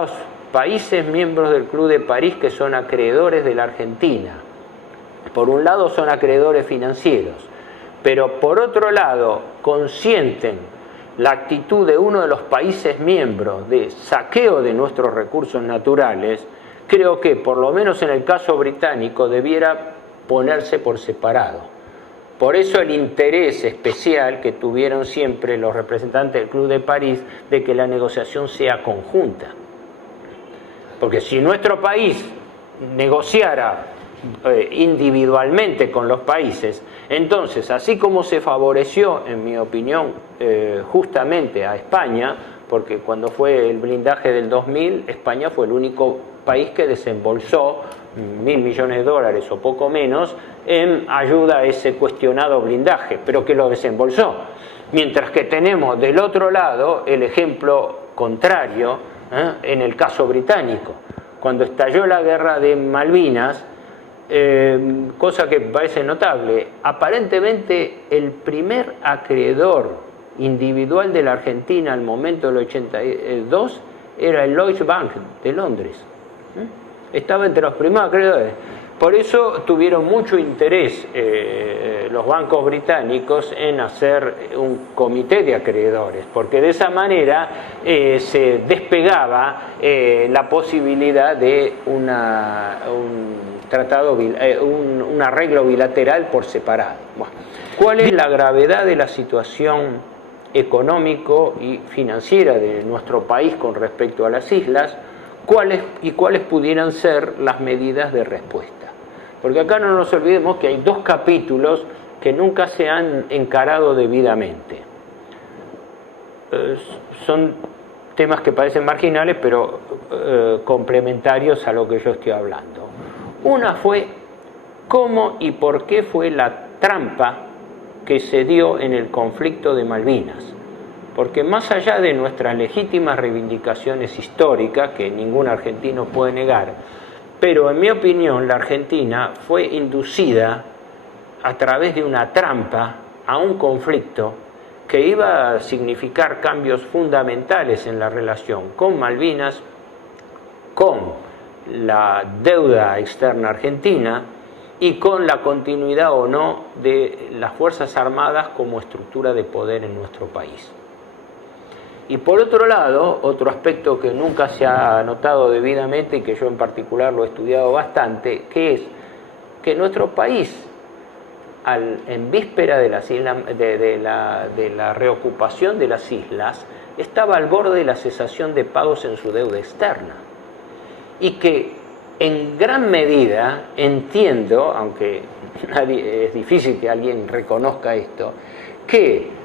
los países miembros del Club de París que son acreedores de la Argentina. Por un lado son acreedores financieros, pero por otro lado consienten la actitud de uno de los países miembros de saqueo de nuestros recursos naturales. Creo que, por lo menos en el caso británico, debiera ponerse por separado. Por eso el interés especial que tuvieron siempre los representantes del Club de París de que la negociación sea conjunta. Porque si nuestro país negociara individualmente con los países, entonces, así como se favoreció, en mi opinión, justamente a España, porque cuando fue el blindaje del 2000, España fue el único país que desembolsó $1.000 millones o poco menos en ayuda a ese cuestionado blindaje, pero que lo desembolsó. Mientras que tenemos del otro lado el ejemplo contrario, en el caso británico. Cuando estalló la guerra de Malvinas, cosa que parece notable, aparentemente el primer acreedor individual de la Argentina al momento del 82 era el Lloyds Bank de Londres. Estaba entre los primeros acreedores. Por eso tuvieron mucho interés los bancos británicos en hacer un comité de acreedores, porque de esa manera se despegaba la posibilidad de un arreglo bilateral por separado. Bueno, ¿cuál es la gravedad de la situación económico y financiera de nuestro país con respecto a las islas? ¿Cuáles pudieran ser las medidas de respuesta? Porque acá no nos olvidemos que hay dos capítulos que nunca se han encarado debidamente. Son temas que parecen marginales, pero complementarios a lo que yo estoy hablando. Una fue cómo y por qué fue la trampa que se dio en el conflicto de Malvinas. Porque más allá de nuestras legítimas reivindicaciones históricas, que ningún argentino puede negar, pero en mi opinión la Argentina fue inducida a través de una trampa a un conflicto que iba a significar cambios fundamentales en la relación con Malvinas, con la deuda externa argentina y con la continuidad o no de las Fuerzas Armadas como estructura de poder en nuestro país. Y por otro lado, otro aspecto que nunca se ha notado debidamente y que yo en particular lo he estudiado bastante, que es que nuestro país, en víspera de la reocupación de las islas, estaba al borde de la cesación de pagos en su deuda externa. Y que en gran medida, entiendo, aunque es difícil que alguien reconozca esto, que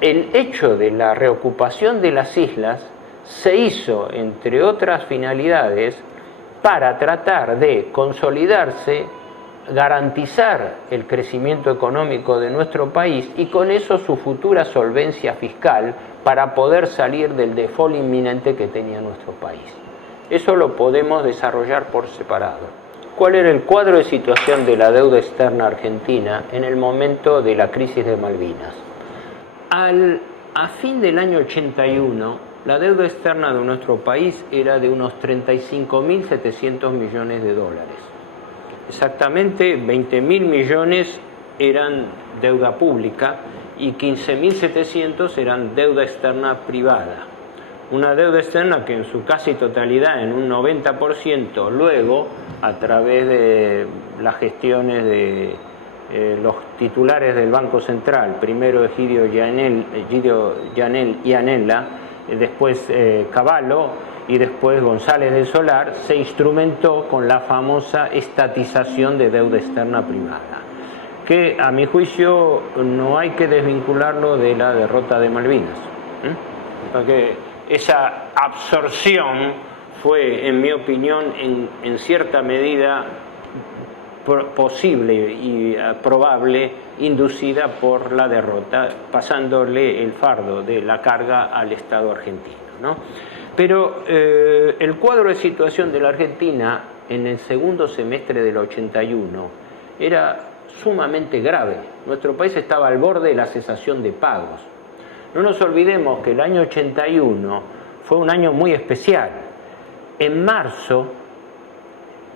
el hecho de la reocupación de las islas se hizo, entre otras finalidades, para tratar de consolidarse, garantizar el crecimiento económico de nuestro país y con eso su futura solvencia fiscal para poder salir del default inminente que tenía nuestro país. Eso lo podemos desarrollar por separado. ¿Cuál era el cuadro de situación de la deuda externa argentina en el momento de la crisis de Malvinas? A fin del año 81, la deuda externa de nuestro país era de unos 35.700 millones de dólares. Exactamente 20.000 millones eran deuda pública y 15.700 eran deuda externa privada. Una deuda externa que en su casi totalidad, en un 90%, luego, a través de las gestiones de los titulares del Banco Central, primero Egidio Llanel y Anella, después Cavallo y después González del Solar, se instrumentó con la famosa estatización de deuda externa privada, que a mi juicio no hay que desvincularlo de la derrota de Malvinas, porque esa absorción fue, en mi opinión, en cierta medida posible y probable, inducida por la derrota, pasándole el fardo de la carga al Estado argentino, ¿no? Pero el cuadro de situación de la Argentina en el segundo semestre del 81 era sumamente grave. Nuestro país estaba al borde de la cesación de pagos. No nos olvidemos que el año 81 fue un año muy especial. En marzo,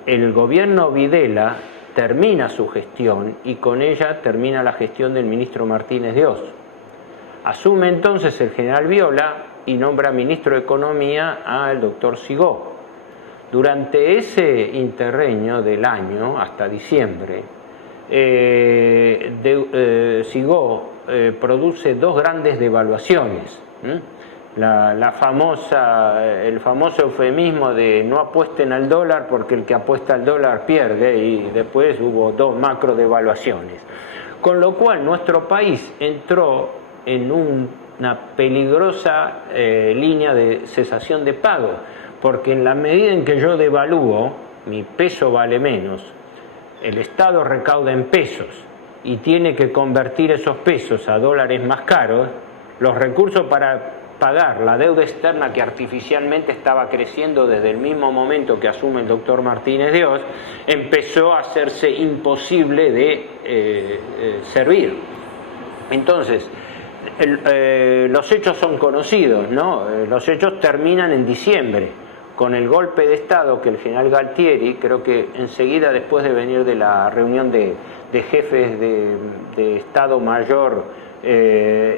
el gobierno Videla termina su gestión y con ella termina la gestión del ministro Martínez de Oz. Asume entonces el general Viola y nombra ministro de Economía al doctor Sigó. Durante ese interregno del año, hasta diciembre, Sigó produce dos grandes devaluaciones. El famoso eufemismo de no apuesten al dólar porque el que apuesta al dólar pierde, y después hubo dos macro devaluaciones. Con lo cual nuestro país entró en una peligrosa línea de cesación de pago, porque en la medida en que yo devalúo, mi peso vale menos, el Estado recauda en pesos y tiene que convertir esos pesos a dólares más caros, los recursos para pagar la deuda externa que artificialmente estaba creciendo desde el mismo momento que asume el doctor Martínez de Oz, empezó a hacerse imposible de servir. Entonces, los hechos son conocidos, ¿no? Los hechos terminan en diciembre, con el golpe de Estado que el general Galtieri, creo que enseguida después de venir de la reunión de jefes de Estado Mayor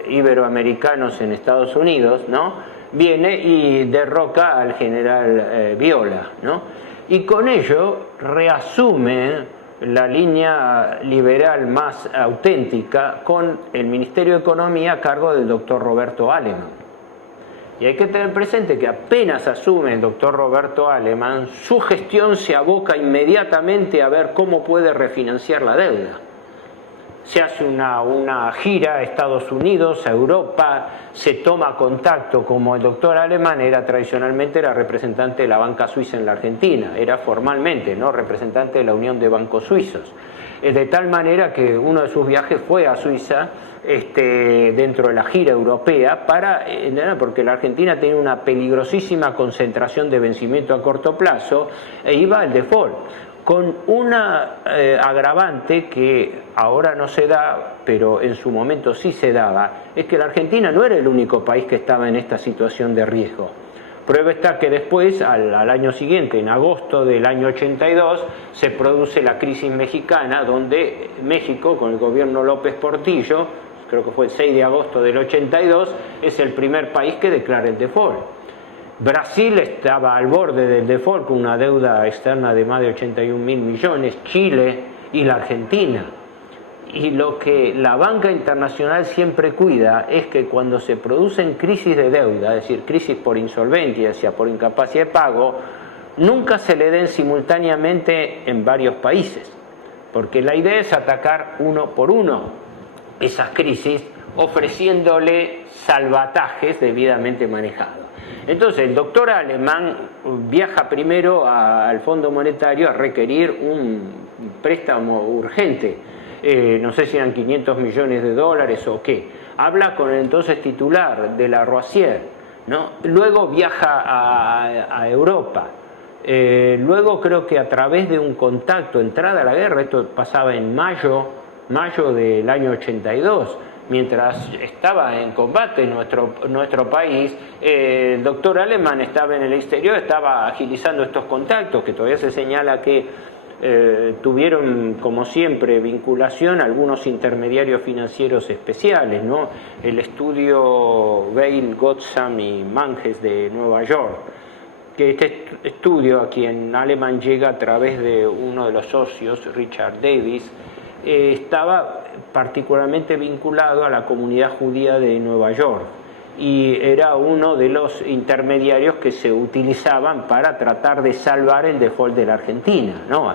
iberoamericanos en Estados Unidos, ¿no?, viene y derroca al general Viola, ¿no? Y con ello reasume la línea liberal más auténtica con el Ministerio de Economía a cargo del doctor Roberto Alemann. Y hay que tener presente que apenas asume el doctor Roberto Alemann, su gestión se aboca inmediatamente a ver cómo puede refinanciar la deuda. Se hace una gira a Estados Unidos, a Europa, se toma contacto, como el doctor Alemann tradicionalmente era representante de la banca suiza en la Argentina, era formalmente, ¿no?, representante de la Unión de Bancos Suizos. De tal manera que uno de sus viajes fue a Suiza dentro de la gira europea, porque la Argentina tenía una peligrosísima concentración de vencimiento a corto plazo e iba al default, con una agravante que ahora no se da, pero en su momento sí se daba, es que la Argentina no era el único país que estaba en esta situación de riesgo. Prueba está que después, al año siguiente, en agosto del año 82, se produce la crisis mexicana, donde México, con el gobierno López Portillo, creo que fue el 6 de agosto del 82, es el primer país que declara el default. Brasil estaba al borde del default con una deuda externa de más de 81.000 millones, Chile y la Argentina. Y lo que la banca internacional siempre cuida es que cuando se producen crisis de deuda, es decir, crisis por insolvencia, sea por incapacidad de pago, nunca se le den simultáneamente en varios países, porque la idea es atacar uno por uno esas crisis, ofreciéndole salvatajes debidamente manejados. Entonces el doctor Alemann viaja primero al Fondo Monetario a requerir un préstamo urgente, no sé si eran 500 millones de dólares o qué. Habla con el entonces titular de la Rosier, ¿no? Luego viaja a Europa. Luego creo que a través de un contacto, entrada a la guerra, esto pasaba en mayo del año 82, mientras estaba en combate nuestro país, el doctor Alemann estaba en el exterior, estaba agilizando estos contactos, que todavía se señala que tuvieron, como siempre, vinculación a algunos intermediarios financieros especiales, ¿no? El estudio Vail, Gotham y Manges de Nueva York, que este estudio, a quien Alemann llega a través de uno de los socios, Richard Davis, estaba particularmente vinculado a la comunidad judía de Nueva York y era uno de los intermediarios que se utilizaban para tratar de salvar el default de la Argentina, ¿no?